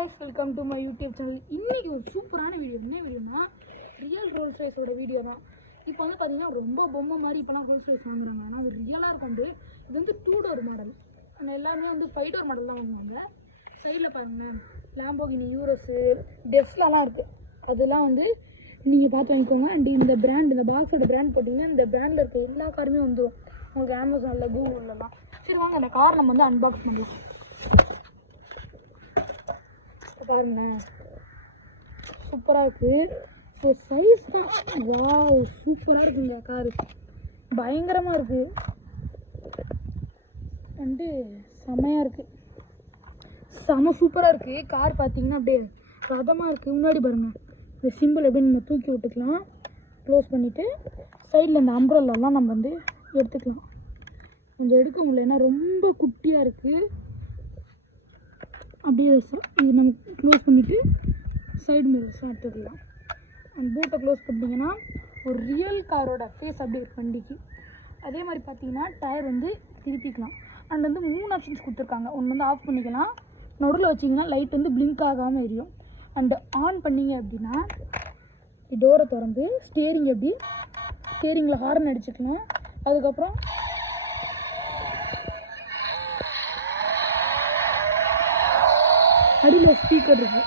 guys, welcome to my YouTube channel. இன்னைக்கு ஒரு சூப்பரான வீடியோ. என்ன வீடியோனா ரியல் ரோல்ஸ் ரைஸோட வீடியோ தான். இப்போ வந்து பார்த்தீங்கன்னா ரொம்ப பொம்மை மாதிரி இப்போலாம் ரோல்ஸ் ரைஸ் வாங்குறாங்க. ஆனால் அது ரியலாக இருக்கும். இது வந்து 2 டோர் மாடல். எல்லாமே வந்து 5 டோர் மாடல் தான் வாங்குவாங்க. சைடில் பாருங்கள், லாம்போகினி, யூரஸு, டெஸ்லாலாம் இருக்குது. அதெல்லாம் வந்து நீங்கள் பார்த்து வாங்கிக்கோங்க. அண்ட் இந்த பிராண்ட், இந்த பாக்ஸோட பிராண்ட் போட்டிங்கன்னா இந்த பிராண்டில் இருக்க எல்லா காருமே வந்துடும் உங்களுக்கு அமேசானில், கூகுள்லலாம். சரி வாங்க, அந்த கார் நம்ம வந்து அன்பாக்ஸ் பண்ணலாம். பாருங்களேன், சூப்பராக இருக்குது. ஸோ சைஸ் தான் வாவ், சூப்பராக இருக்குங்க. காரு பயங்கரமாக இருக்குது. வந்து செமையாக இருக்குது, செம சூப்பராக இருக்குது. கார் பார்த்தீங்கன்னா அப்படியே ரதமாக இருக்குது. முன்னாடி பாருங்கள், இந்த சிம்பிள் எப்படி நம்ம தூக்கி விட்டுக்கலாம், க்ளோஸ் பண்ணிவிட்டு சைடில் இந்த அம்ப்ரெல்லாம் நம்ம வந்து எடுத்துக்கலாம். கொஞ்சம் எடுக்க முடியல, ஏன்னா ரொம்ப குட்டியாக இருக்குது. அப்படியே இது நம்ம க்ளோஸ் பண்ணிவிட்டு சைடு மிரர்ஸ்லாம் எடுத்துக்கலாம். அந்த பூட்டை க்ளோஸ் பண்ணிட்டீங்கன்னா ஒரு ரியல் காரோட ஃபேஸ் அப்படியே ஒரு வண்டிக்கு. அதே மாதிரி பார்த்தீங்கன்னா டயர் வந்து திருப்பிக்கலாம். அண்ட் வந்து 3 ஆப்ஷன்ஸ் கொடுத்துருக்காங்க. ஒன்று வந்து ஆஃப் பண்ணிக்கலாம், நடுவில் வச்சிங்கன்னா லைட் வந்து பிளிங்க் ஆகாமல் எரியும். அண்டு ஆன் பண்ணிங்க அப்படின்னா டோரை திறந்து ஸ்டேரிங்கில் ஹார்ன் அடிச்சுக்கலாம். அதுக்கப்புறம் அடியில் ஸ்பீக்கர் இருக்குது.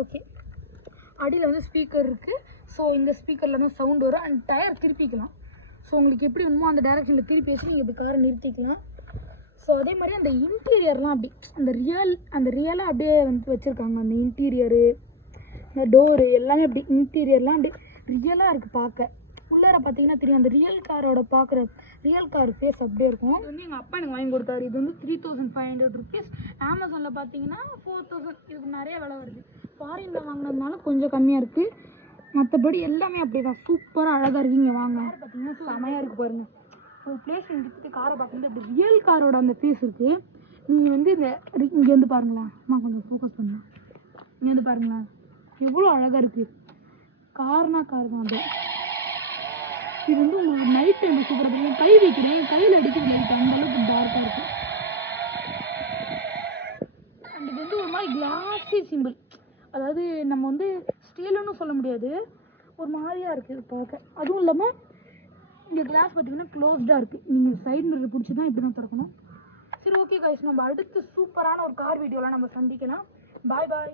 ஓகே, அடியில் வந்து ஸ்பீக்கர் இருக்குது. ஸோ இந்த ஸ்பீக்கரில் தான் சவுண்ட் வரும். And tyre திருப்பிக்கலாம். ஸோ உங்களுக்கு எப்படி வேணுமோ அந்த டைரெக்ஷனில் திருப்பி வச்சு நீங்கள் இப்படி காரை நிறுத்திக்கலாம். ஸோ அதே மாதிரி அந்த இன்டீரியர்லாம் அப்படி அந்த ரியலாக அப்படியே வந்து வச்சுருக்காங்க. அந்த இன்டீரியரு, இந்த டோரு எல்லாமே அப்படி இன்டீரியர்லாம் அப்படி ரியலாக இருக்குது பார்க்க. உள்ளார பார்த்தீங்கன்னா தெரியும், அந்த ரியல் காரோட பார்க்குற ரியல் கார் ஃபேஸ் அப்படியே இருக்கும். இது வந்து எங்கள் அப்பா எனக்கு வாங்கி கொடுத்தாரு. இது வந்து 3500 ருபீஸ். அமேசானில் பார்த்தீங்கன்னா 4000. இதுக்கு நிறைய விலை வருது. ஃபாரினில் வாங்கினதுனால கொஞ்சம் கம்மியாக இருக்குது. மற்றபடி எல்லாமே அப்படி தான் சூப்பராக அழகாக இருக்குங்க. வாங்க, பார்த்தீங்கன்னா செமையாக இருக்குது பாருங்கள். ஒரு பிளேஸ் எடுத்துகிட்டு காரை பார்க்கும்போது அப்படி ரியல் காரோட அந்த ஃபேஸ் இருக்குது. நீங்கள் வந்து இங்கே வந்து பாருங்களேன், அம்மா கொஞ்சம் ஃபோக்கஸ் பண்ணலாம். இங்கே வந்து பாருங்களேன், எவ்வளோ அழகாக இருக்குது. கார்னா கார் தான் அது. இது வந்து உங்களுக்கு நைட் டைம் சூப்பராக இருக்கும். கை வைக்கிறேன், கையில் அடிக்கிறது லைட் அந்த அளவுக்கு டார்க்காக இருக்குது. அண்ட் இது வந்து ஒரு மாதிரி கிளாஸி சிம்பிள். அதாவது நம்ம வந்து ஸ்டீலுன்னு சொல்ல முடியாது, ஒரு மாதிரியாக இருக்குது பார்க்க. அதுவும் இல்லாமல் இங்கே கிளாஸ் பார்த்தீங்கன்னா க்ளோஸ்டாக இருக்குது. நீங்கள் சைடு மிரர் பிடிச்சி தான் இப்படி தான் திறக்கணும். சரி ஓகே கைஸ், நம்ம அடுத்து சூப்பரான ஒரு கார் வீடியோவில் நம்ம சந்திக்கலாம். பாய் பாய்.